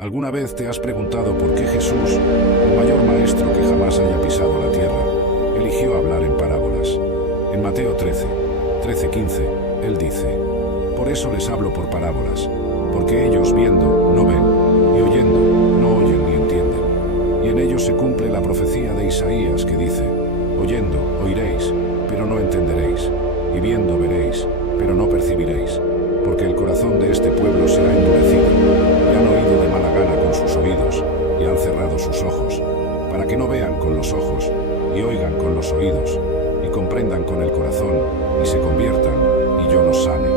¿Alguna vez te has preguntado por qué Jesús, el mayor maestro que jamás haya pisado la tierra, eligió hablar en parábolas? En Mateo 13:15, Él dice: "Por eso les hablo por parábolas, porque ellos viendo no ven, y oyendo no oyen ni entienden. Y en ellos se cumple la profecía de Isaías que dice: oyendo oiréis, pero no entenderéis, y viendo veréis, pero no percibiréis, porque el corazón de este pueblo se ha endurecido, y han oído de mala gana con sus oídos, y han cerrado sus ojos, para que no vean con los ojos, y oigan con los oídos, y comprendan con el corazón, y se conviertan, y yo los sane".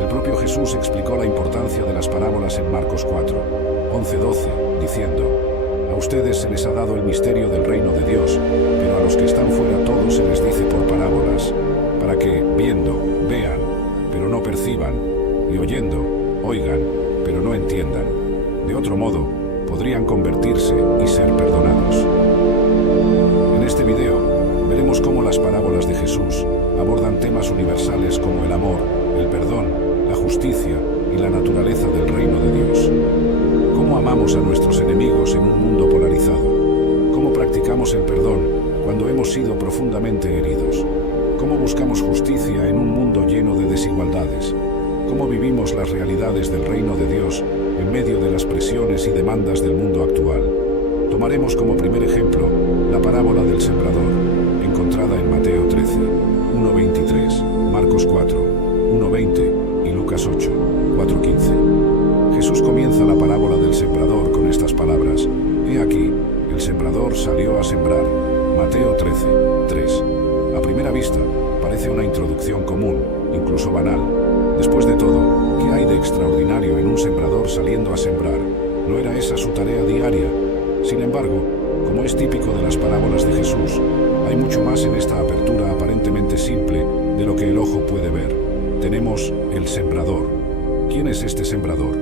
El propio Jesús explicó la importancia de las parábolas en Marcos 4:11-12, diciendo: "A ustedes se les ha dado el misterio del reino de Dios, pero a los que están fuera todo se les dice por parábolas, para que, viendo, vean, pero no perciban, y oyendo, oigan, pero no entiendan. De otro modo, podrían convertirse y ser perdonados". En este video, veremos cómo las parábolas de Jesús abordan temas universales como el amor, el perdón, la justicia y la naturaleza del reino de Dios. ¿Cómo amamos a nuestros enemigos en un mundo polarizado? ¿Cómo practicamos el perdón cuando hemos sido profundamente heridos? ¿Cómo buscamos justicia en un mundo lleno de desigualdades? ¿Cómo vivimos las realidades del reino de Dios en medio de las presiones y demandas del mundo actual? Tomaremos como primer ejemplo la parábola del sembrador, encontrada en Mateo 13:1-23, Marcos 4:1-20 y Lucas 8:4-15. Jesús comienza la parábola del sembrador con estas palabras: "He aquí, el sembrador salió a sembrar". Mateo 13:3. A primera vista, parece una introducción común, incluso banal. Después de todo, ¿qué hay de extraordinario en un sembrador saliendo a sembrar? ¿No era esa su tarea diaria? Sin embargo, como es típico de las parábolas de Jesús, hay mucho más en esta apertura aparentemente simple de lo que el ojo puede ver. Tenemos el sembrador. ¿Quién es este sembrador?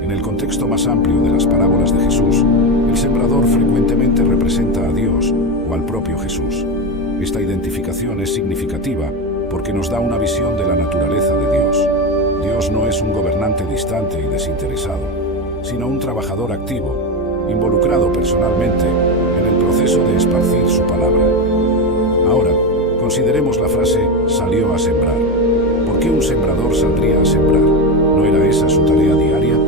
En el contexto más amplio de las parábolas de Jesús, el sembrador frecuentemente representa a Dios o al propio Jesús. Esta identificación es significativa porque nos da una visión de la naturaleza de Dios. Dios no es un gobernante distante y desinteresado, sino un trabajador activo, involucrado personalmente en el proceso de esparcir su palabra. Ahora, consideremos la frase "salió a sembrar". ¿Por qué un sembrador saldría a sembrar? ¿No era esa su tarea diaria?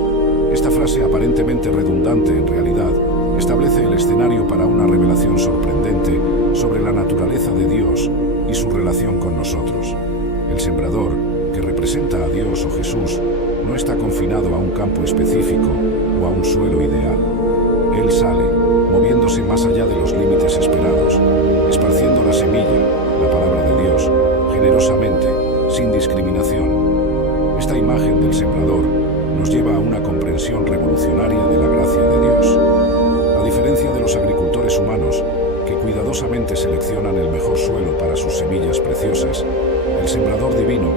Esta frase aparentemente redundante en realidad establece el escenario para una revelación sorprendente sobre la naturaleza de Dios y su relación con nosotros. El sembrador, que representa a Dios o Jesús, no está confinado a un campo específico o a un suelo ideal. Él sale, moviéndose más allá de los límites esperados, esparciendo la semilla, la palabra de Dios, generosamente, sin discriminación. Esta imagen del sembrador nos lleva a una comprensión revolucionaria de la gracia de Dios. A diferencia de los agricultores humanos, que cuidadosamente seleccionan el mejor suelo para sus semillas preciosas, el sembrador divino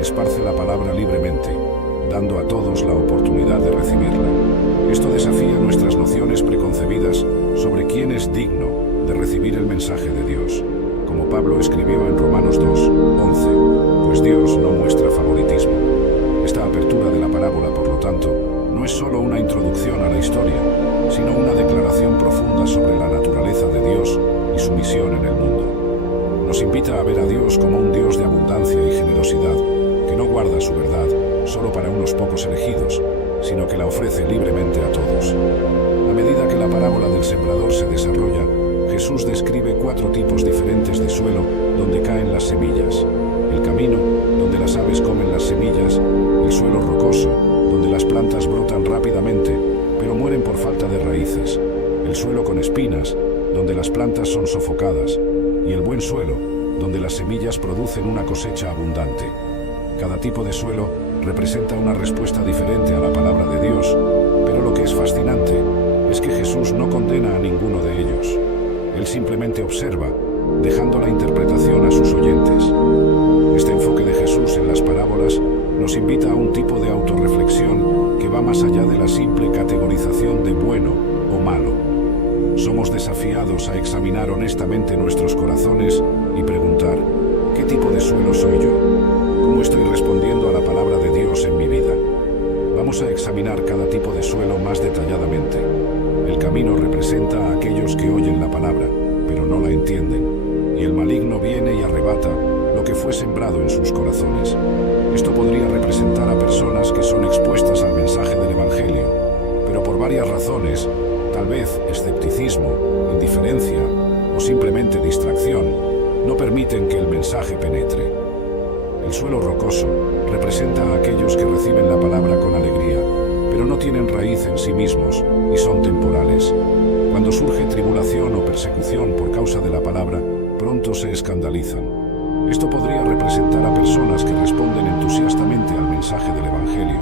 esparce la palabra libremente, dando a todos la oportunidad de recibirla. Esto desafía nuestras nociones preconcebidas sobre quién es digno de recibir el mensaje de Dios. Como Pablo escribió en Romanos 2:11, pues Dios no muestra favoritismo. Esta apertura de la parábola, por lo tanto, no es solo una introducción a la historia, sino una declaración profunda sobre la naturaleza de Dios y su misión en el mundo. Nos invita a ver a Dios como un Dios de abundancia y generosidad, que no guarda su verdad solo para unos pocos elegidos, sino que la ofrece libremente a todos. A medida que la parábola del sembrador se desarrolla, Jesús describe 4 tipos diferentes de suelo donde caen las semillas: el camino, donde las aves comen las semillas; el suelo rocoso, donde las plantas brotan rápidamente, pero mueren por falta de raíces; el suelo con espinas, donde las plantas son sofocadas; y el buen suelo, donde las semillas producen una cosecha abundante. Cada tipo de suelo representa una respuesta diferente a la palabra de Dios, pero lo que es fascinante es que Jesús no condena a ninguno de ellos. Él simplemente observa, dejando la interpretación a sus oyentes. Este enfoque de Jesús en las parábolas nos invita a un tipo de autorreflexión que va más allá de la simple categorización de bueno o malo. Somos desafiados a examinar honestamente nuestros corazones y preguntar: ¿qué tipo de suelo soy yo? ¿Cómo estoy respondiendo a la palabra de Dios en mi vida? Vamos a examinar cada tipo de suelo más detalladamente. El camino representa a aquellos que oyen la palabra, pero no la entienden, y el maligno viene y arrebata lo que fue sembrado en sus corazones. Esto podría representar a personas que son expuestas al mensaje del Evangelio, pero por varias razones, tal vez escepticismo, indiferencia o simplemente distracción, no permiten que el mensaje penetre. El suelo rocoso representa a aquellos que reciben la palabra con alegría, pero no tienen raíz en sí mismos y son temporales. Cuando surge tribulación o persecución por causa de la palabra, pronto se escandalizan. Esto podría representar a personas que responden entusiastamente al mensaje del Evangelio,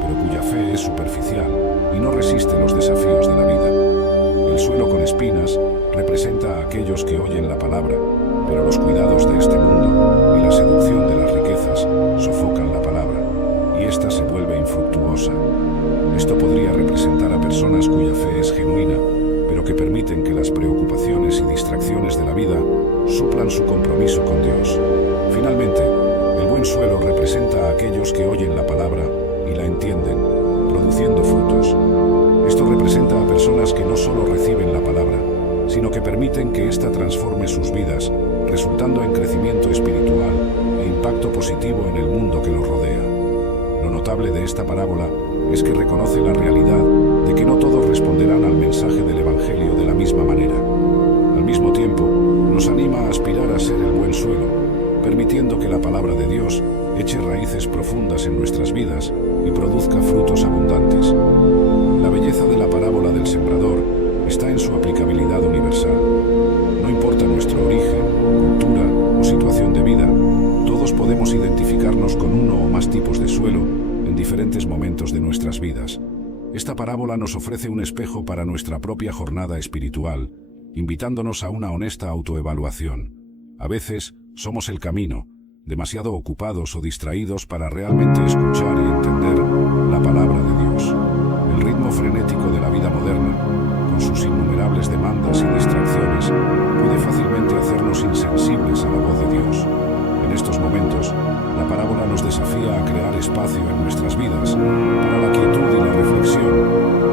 pero cuya fe es superficial y no resiste los desafíos de la vida. El suelo con espinas representa a aquellos que oyen la palabra, pero los cuidados de este mundo y la seducción de las riquezas sofocan la palabra, y ésta se vuelve infructuosa. Esto podría representar a personas cuya fe es genuina, pero que permiten que las preocupaciones y distracciones de la vida suplan su compromiso con Dios. Finalmente, el buen suelo representa a aquellos que oyen la palabra y la entienden, produciendo frutos. Esto representa a personas que no solo reciben la palabra, sino que permiten que ésta transforme sus vidas, resultando en crecimiento espiritual e impacto positivo en el mundo que los rodea. Lo notable de esta parábola es que reconoce la realidad de que no todos responderán al mensaje del Evangelio de la misma manera. Al mismo tiempo, nos anima a aspirar a ser el buen suelo, permitiendo que la palabra de Dios eche raíces profundas en nuestras vidas y produzca frutos abundantes. La belleza de la parábola del sembrador está en su aplicabilidad universal. No importa nuestro origen, cultura o situación de vida, todos podemos identificarnos con uno o más tipos de suelo en diferentes momentos de nuestras vidas. Esta parábola nos ofrece un espejo para nuestra propia jornada espiritual, invitándonos a una honesta autoevaluación. A veces somos el camino, demasiado ocupados o distraídos para realmente escuchar y entender la palabra de Dios. El ritmo frenético de la vida moderna, con sus innumerables demandas y distracciones, puede fácilmente hacernos insensibles a la voz de Dios. En estos momentos, la parábola nos desafía a crear espacio en nuestras vidas para la quietud y la reflexión,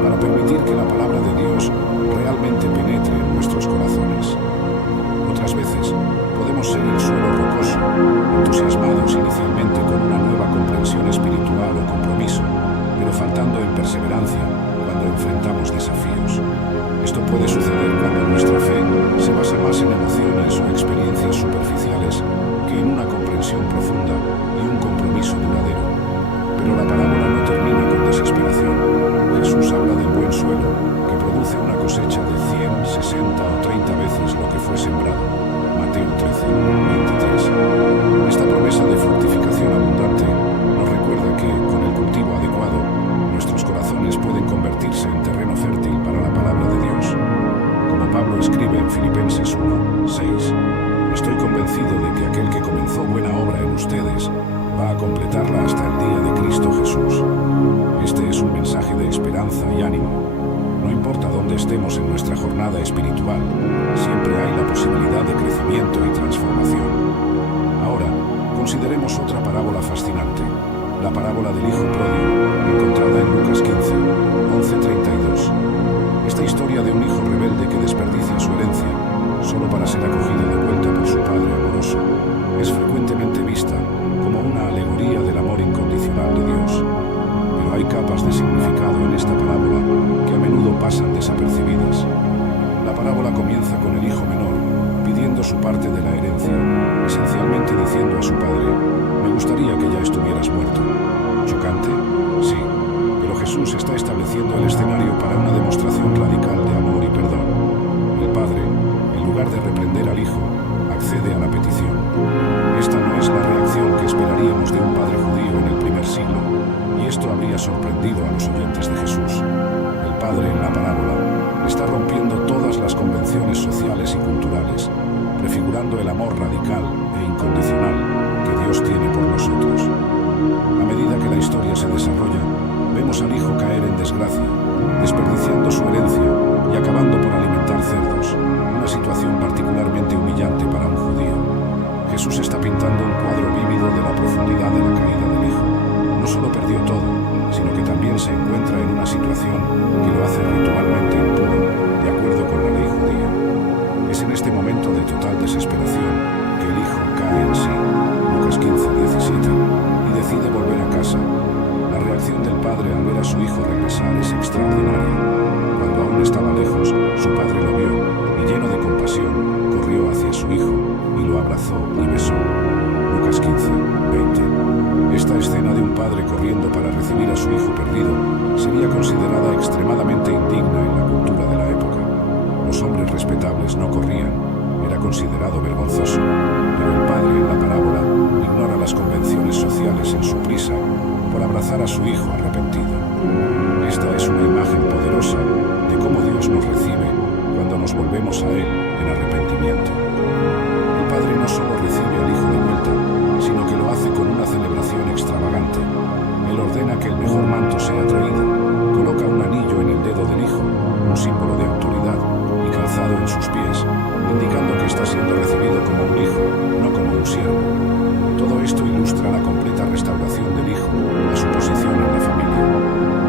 para permitir que la palabra de Dios realmente penetre en nuestros corazones. Otras veces, podemos ser el suelo rocoso, entusiasmados inicialmente con una nueva comprensión espiritual o compromiso, pero faltando en perseverancia cuando enfrentamos desafíos. Esto puede suceder cuando nuestra fe se basa más en emociones o experiencias superficiales que en una comprensión profunda y un compromiso duradero. Pero la parábola no termina con desesperación. Jesús habla del buen suelo, que produce una cosecha de 100, 60 o 30 veces lo que fue sembrado. Mateo 13, 23. Esta promesa de fructificación abundante nos recuerda que, con el cultivo adecuado, nuestros corazones pueden convertirse en terreno fértil para la palabra de Dios. Como Pablo escribe en Filipenses 1, 6, estoy convencido de que aquel que comenzó buena obra en ustedes va a completarla hasta el día de Cristo Jesús. Este es un mensaje de esperanza y ánimo. No importa dónde estemos en nuestra jornada espiritual, siempre hay la posibilidad de crecimiento y transformación. Ahora, consideremos otra parábola fascinante, la parábola del Hijo Pródigo, encontrada en Lucas 15, 11:32. Esta historia de un hijo rebelde que desperdicia su herencia solo para ser acogido de vuelta por su padre amoroso es frecuentemente vista como una alegoría del amor incondicional de Dios. Pero hay capas de significado en esta parábola que a menudo pasan desapercibidas. La parábola comienza con el hijo menor pidiendo su parte de la herencia, esencialmente diciendo a su padre: me gustaría que ya estuvieras muerto. ¿Chocante? Sí, pero Jesús está estableciendo el escenario para una demostración radical de amor y perdón. El padre, en lugar de reprender al hijo, accede a la petición. Esta no es la reacción que esperaríamos de un padre judío en el primer siglo, y esto habría sorprendido a los oyentes de Jesús. El padre en la parábola está rompiendo todas las convenciones sociales y culturales, prefigurando el amor radical e incondicional que Dios tiene por nosotros. A medida que la historia se desarrolla, vemos al hijo caer en desgracia, desperdiciando su herencia y acabando por alimentar cerdos, una situación particularmente humillante para un judío. Jesús está pintando un cuadro vívido de la profundidad de la caída del hijo. No solo perdió todo, sino que también abrazar a su hijo arrepentido. Esta es una imagen poderosa de cómo Dios nos recibe cuando nos volvemos a Él en arrepentimiento. El Padre no solo recibe al Hijo de vuelta, sino que lo hace con una celebración extravagante. Él ordena que el mejor manto sea traído, coloca un anillo en el dedo del Hijo, un símbolo de autoridad, y calzado en sus pies, indicando que está siendo recibido como un hijo, no como un siervo. Todo esto ilustra la completa restauración del Hijo a su posición en la familia.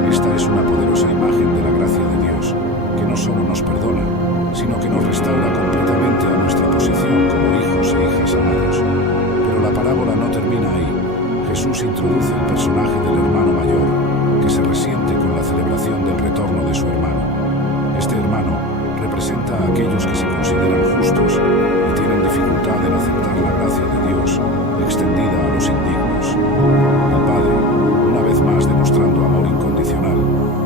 Esta es una poderosa imagen de la gracia de Dios, que no solo nos perdona, sino que nos restaura completamente a nuestra posición como hijos e hijas amados. Pero la parábola no termina ahí. Jesús introduce el personaje del hermano mayor, que se resiente con la celebración del retorno de su hermano. Este hermano representa a aquellos que se consideran justos y tienen dificultad en aceptar la gracia de Dios, extendida a los indignos. El Padre, una vez más demostrando amor incondicional,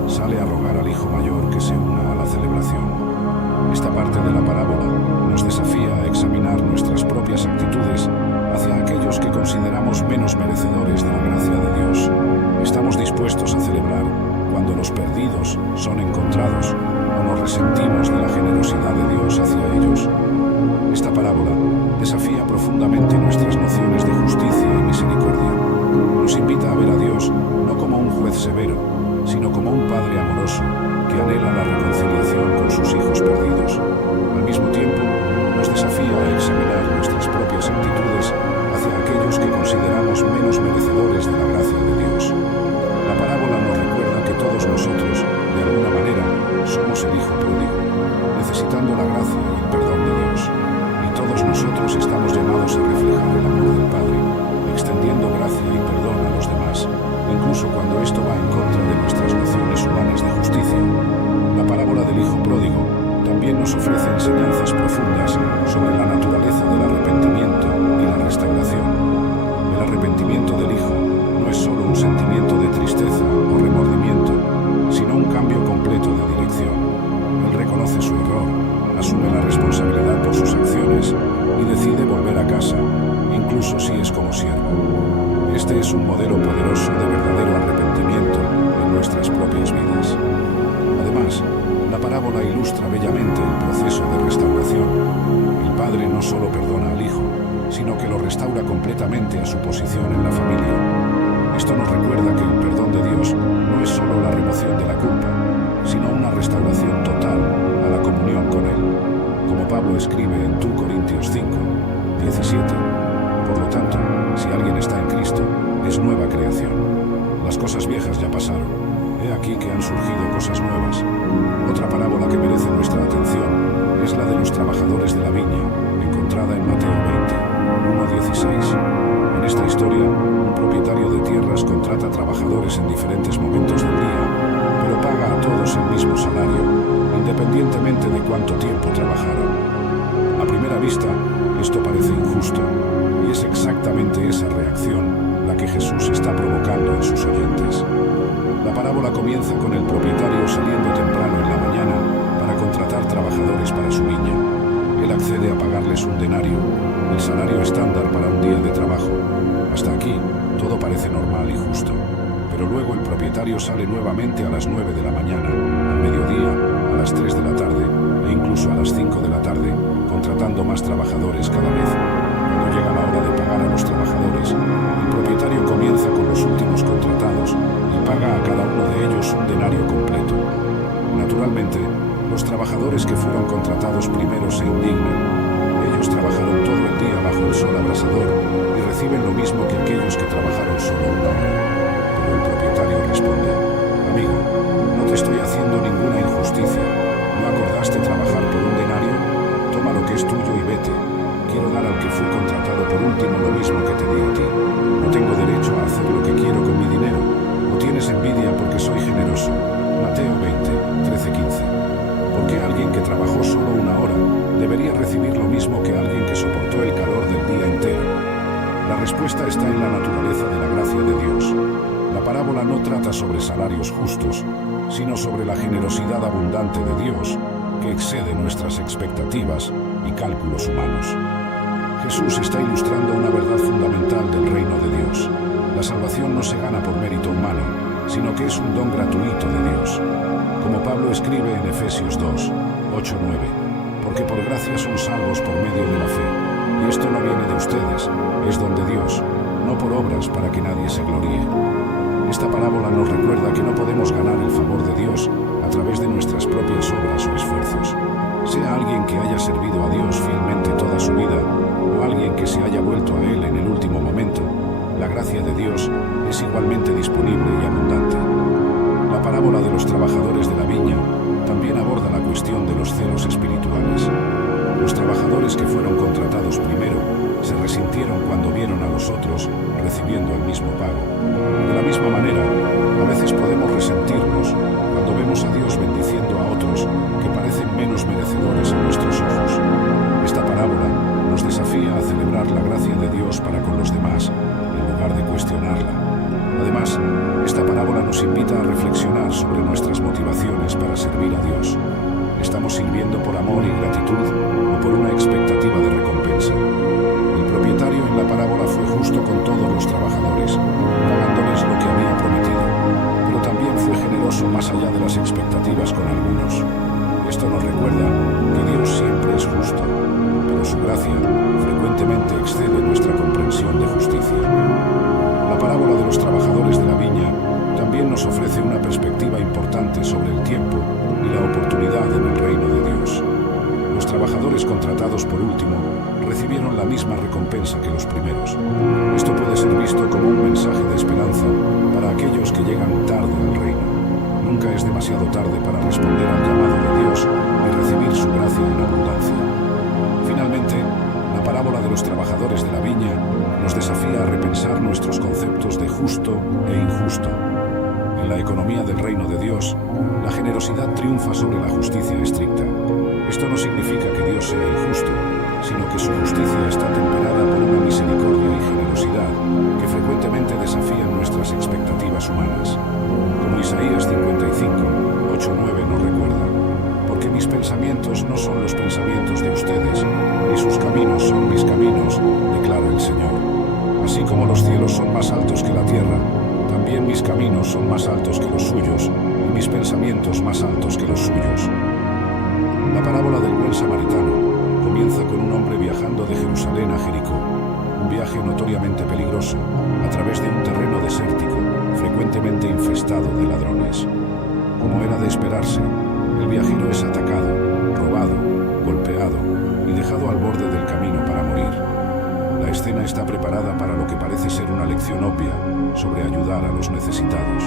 sale a rogar al Hijo mayor que se una a la celebración. Esta parte de la parábola nos desafía a examinar nuestras propias actitudes hacia aquellos que consideramos menos merecedores de la gracia de Dios. ¿Estamos dispuestos a celebrar cuando los perdidos son encontrados o nos resentimos de la generosidad de Dios hacia ellos? Esta parábola desafía profundamente nuestras nociones de justicia y misericordia. Nos invita a ver a Dios no como un juez severo, sino como un Padre amoroso que anhela la reconciliación con sus hijos perdidos. Al mismo tiempo, nos desafía a examinar nuestras propias actitudes hacia aquellos que consideramos menos merecedores de la gracia de Dios. La parábola nos recuerda que todos nosotros, de alguna manera, somos el Hijo pródigo, necesitando la gracia y el perdón de Dios. Y todos nosotros estamos llamados a reflejar el amor del Padre, extendiendo gracia y perdón a los demás, incluso cuando esto va en contra de nuestras nociones humanas de justicia. La parábola del Hijo pródigo también nos ofrece enseñanzas profundas sobre la naturaleza del arrepentimiento y la restauración. El arrepentimiento del Hijo no es solo un sentimiento de tristeza o remordimiento, sino un cambio completo de dirección. Él reconoce su error, asume la responsabilidad por sus acciones y decide volver a casa, incluso si es como siervo. Este es un modelo poderoso de verdadero arrepentimiento en nuestras propias vidas. Además, la parábola ilustra bellamente el proceso de restauración. El Padre no solo perdona al Hijo, sino que lo restaura completamente a su posición en la familia. Esto nos recuerda que el perdón de Dios no es solo la remoción de la culpa, sino una restauración total a la comunión con Él. Como Pablo escribe en 2 Corintios 5, 17. Por lo tanto, si alguien está en Cristo, es nueva creación. Las cosas viejas ya pasaron. He aquí que han surgido cosas nuevas. Otra parábola que merece nuestra atención es la de los trabajadores de la viña, encontrada en Mateo 20, 1:16. En esta historia, un propietario de tierras contrata trabajadores en diferentes momentos del día, pero paga a todos el mismo salario, independientemente de cuánto tiempo trabajaron. A primera vista, esto parece injusto, y es exactamente esa reacción la que Jesús está provocando en sus oyentes. La parábola comienza con el propietario saliendo temprano en la mañana para contratar trabajadores para su viña. Él accede a pagarles un denario, el salario estándar para un día de trabajo. Hasta aquí, todo parece normal y justo. Pero luego el propietario sale nuevamente a las 9 de la mañana, al mediodía, a las 3 de la tarde e incluso a las 5 de la tarde, contratando más trabajadores cada vez. Cuando llega la hora de pagar a los trabajadores, el propietario comienza con los últimos contratados y paga a cada uno de ellos un denario completo. Naturalmente, los trabajadores que fueron contratados primero se indignan. Ellos trabajaron todo el día bajo el sol abrasador y reciben lo mismo que aquellos que trabajaron solo una hora. Pero el propietario responde: amigo, no te estoy haciendo ninguna injusticia. ¿No acordaste trabajar por un denario? Toma lo que es tuyo y vete. Quiero dar al que fue contratado por último lo mismo que te di a ti. No tengo derecho a hacer lo que quiero con mi dinero. ¿O tienes envidia porque soy generoso? Mateo 20, 13-15. ¿Por qué alguien que trabajó solo una hora debería recibir lo mismo que alguien que soportó el calor del día entero? La respuesta está en la naturaleza de la gracia de Dios. La parábola no trata sobre salarios justos, sino sobre la generosidad abundante de Dios que excede nuestras expectativas y cálculos humanos. Jesús está ilustrando una verdad fundamental del reino de Dios. La salvación no se gana por mérito humano, sino que es un don gratuito de Dios. Como Pablo escribe en Efesios 2, 8-9, porque por gracia son salvos por medio de la fe, y esto no viene de ustedes, es don de Dios, no por obras para que nadie se gloríe. Esta parábola nos recuerda que no podemos ganar el favor de Dios a través de nuestras propias obras o esfuerzos. Sea alguien que haya servido a Dios fielmente toda su vida, o alguien que se haya vuelto a Él en el último momento, la gracia de Dios es igualmente disponible y abundante. La parábola de los trabajadores de la viña también aborda la cuestión de los celos espirituales. Los trabajadores que fueron contratados primero se resintieron cuando vieron a los otros recibiendo el mismo pago. De la misma manera, a veces podemos resentirnos cuando vemos a Dios bendiciendo a otros que parecen menos merecedores a nuestros ojos. Esta parábola nos desafía a celebrar la gracia de Dios para con los demás, en lugar de cuestionarla. Además, esta parábola nos invita a reflexionar sobre nuestras motivaciones para servir a Dios. ¿Estamos sirviendo por amor y gratitud o por una expectativa de recompensa? El propietario en la parábola fue justo con todos los trabajadores, pagándoles lo que había prometido, pero también fue generoso más allá de las expectativas con algunos. Esto nos recuerda que Dios siempre es justo, pero su gracia frecuentemente excede nuestra comprensión de justicia. La parábola de los trabajadores de la viña también nos ofrece una perspectiva importante sobre el tiempo y la oportunidad en el reino de Dios. Los trabajadores contratados por último recibieron la misma recompensa que los primeros. Esto puede ser visto como un mensaje de esperanza para aquellos que llegan tarde al reino. Nunca es demasiado tarde para responder al llamado de Dios y recibir su gracia en abundancia. Finalmente, la parábola de los trabajadores de la viña nos desafía a repensar nuestros conceptos de justo e injusto. En la economía del reino de Dios, la generosidad triunfa sobre la justicia estricta. Esto no significa que Dios sea injusto, sino que su justicia está temperada por una misericordia y generosidad que frecuentemente desafían nuestras expectativas humanas. Como Isaías 55, 8-9 nos recuerda, porque mis pensamientos no son los pensamientos de ustedes, ni sus caminos son mis caminos, declara el Señor. Así como los cielos son más altos que la tierra, también mis caminos son más altos que los suyos, y mis pensamientos más altos que los suyos. La parábola del buen samaritano comienza con un hombre viajando de Jerusalén a Jericó, un viaje notoriamente peligroso, a través de un terreno desértico, frecuentemente infestado de ladrones. Como era de esperarse, el viajero es atacado, robado, golpeado y dejado al borde del camino para morir. La escena está preparada para lo que parece ser una lección obvia sobre ayudar a los necesitados.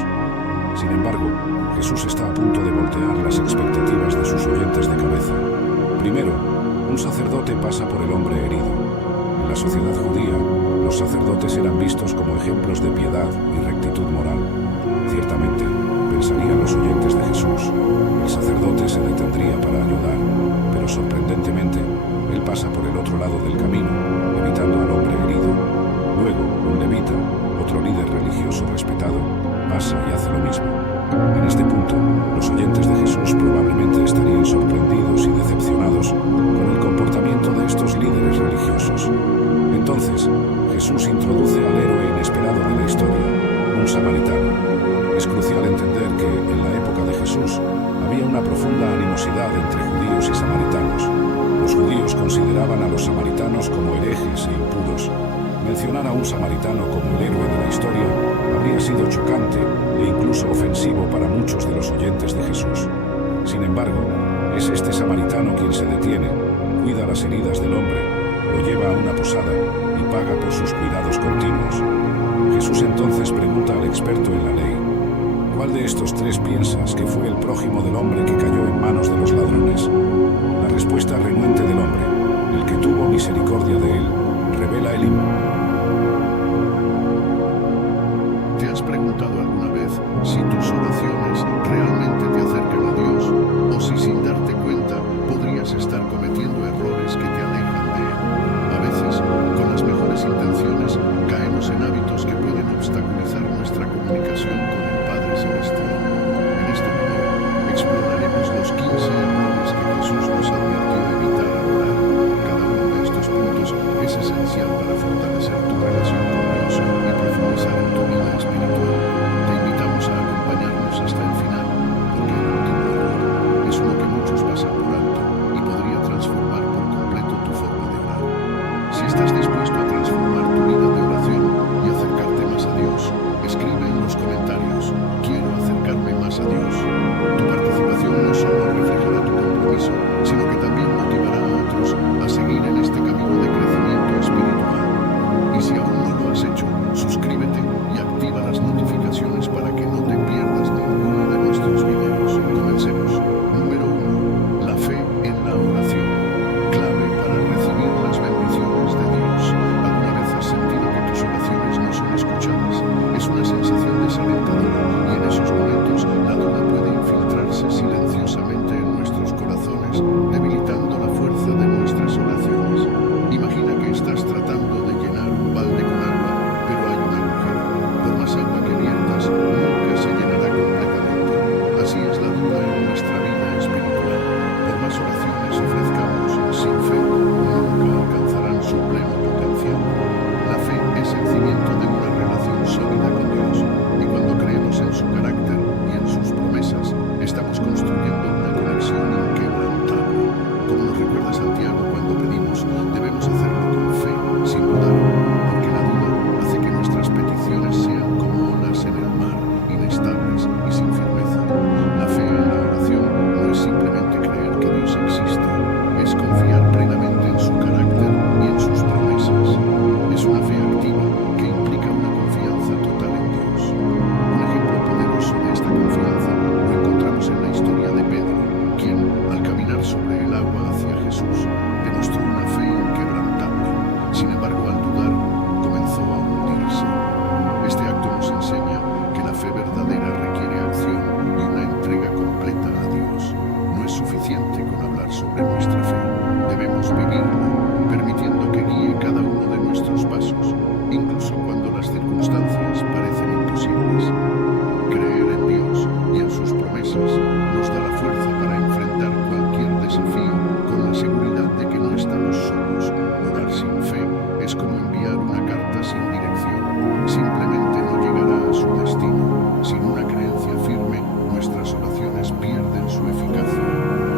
Sin embargo, Jesús está a punto de voltear las expectativas de sus oyentes de cabeza. Primero, un sacerdote pasa por el hombre herido. En la sociedad judía, los sacerdotes eran vistos como ejemplos de piedad y rectitud moral. Ciertamente, pensarían los oyentes de Jesús, el sacerdote se detendría para ayudar, pero sorprendentemente, él pasa por el otro lado del camino, evitando al hombre herido. Luego, un levita, otro líder religioso respetado, pasa y hace lo mismo. En este punto, los oyentes de Jesús probablemente estarían sorprendidos y decepcionados con el comportamiento de estos líderes religiosos. Entonces, Jesús introduce al héroe inesperado de la historia, un samaritano. Es crucial entender que, en la época de Jesús, había una profunda animosidad entre judíos y samaritanos. Los judíos consideraban a los samaritanos como herejes e impuros. Mencionar a un samaritano como el héroe de la historia habría sido chocante e incluso ofensivo para muchos de los oyentes de Jesús. Sin embargo, es este samaritano quien se detiene, cuida las heridas del hombre, lo lleva a una posada y paga por sus cuidados continuos. Jesús entonces pregunta al experto en la ley: ¿cuál de estos tres piensas que fue el prójimo del hombre que cayó en manos de los ladrones? La respuesta renuente del hombre, el que tuvo misericordia de él, revela el ¿Te has preguntado alguna vez si tus oraciones realmente te acercan a Dios o si sin darte cuenta podrías estar cometiendo errores que te alejan de Él? A veces, con las mejores intenciones, caemos en hábitos que pueden obstaculizar nuestra comunicación con el Padre Celestial. En este video exploraremos los sobre nuestra fe. Debemos vivirla, permitiendo que guíe cada uno de nuestros pasos, incluso cuando las circunstancias parecen imposibles. Creer en Dios y en sus promesas nos da la fuerza para enfrentar cualquier desafío con la seguridad de que no estamos solos. Orar sin fe es como enviar una carta sin dirección. Simplemente no llegará a su destino. Sin una creencia firme, nuestras oraciones pierden su eficacia.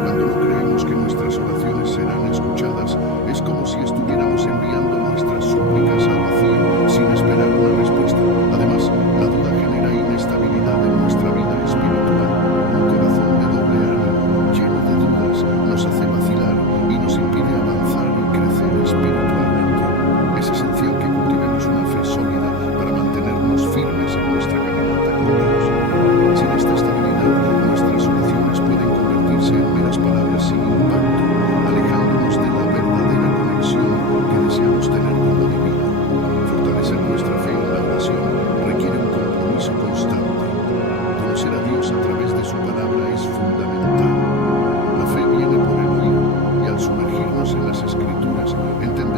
Cuando no creemos que nuestras oraciones serán escuchadas, es como si estuviéramos enviando nuestras súplicas al vacío sin esperar una respuesta. Además, la duda genera inestabilidad en nuestra vida espiritual. Un corazón de doble ánimo, lleno de dudas, nos hace vacilar y nos impide avanzar y crecer espiritualmente. Es esencial que cultivemos una fe sólida para mantenernos firmes en nuestra caminata con Dios. Sin esta estabilidad, nuestras oraciones pueden convertirse en meras palabras sin impacto, alejándonos de la verdadera conexión que deseamos tener con lo divino. Fortalecer nuestra fe en la oración requiere un compromiso constante. Conocer a Dios a través de su palabra es fundamental. La fe viene por el oír, y al sumergirnos en las Escrituras, entendemos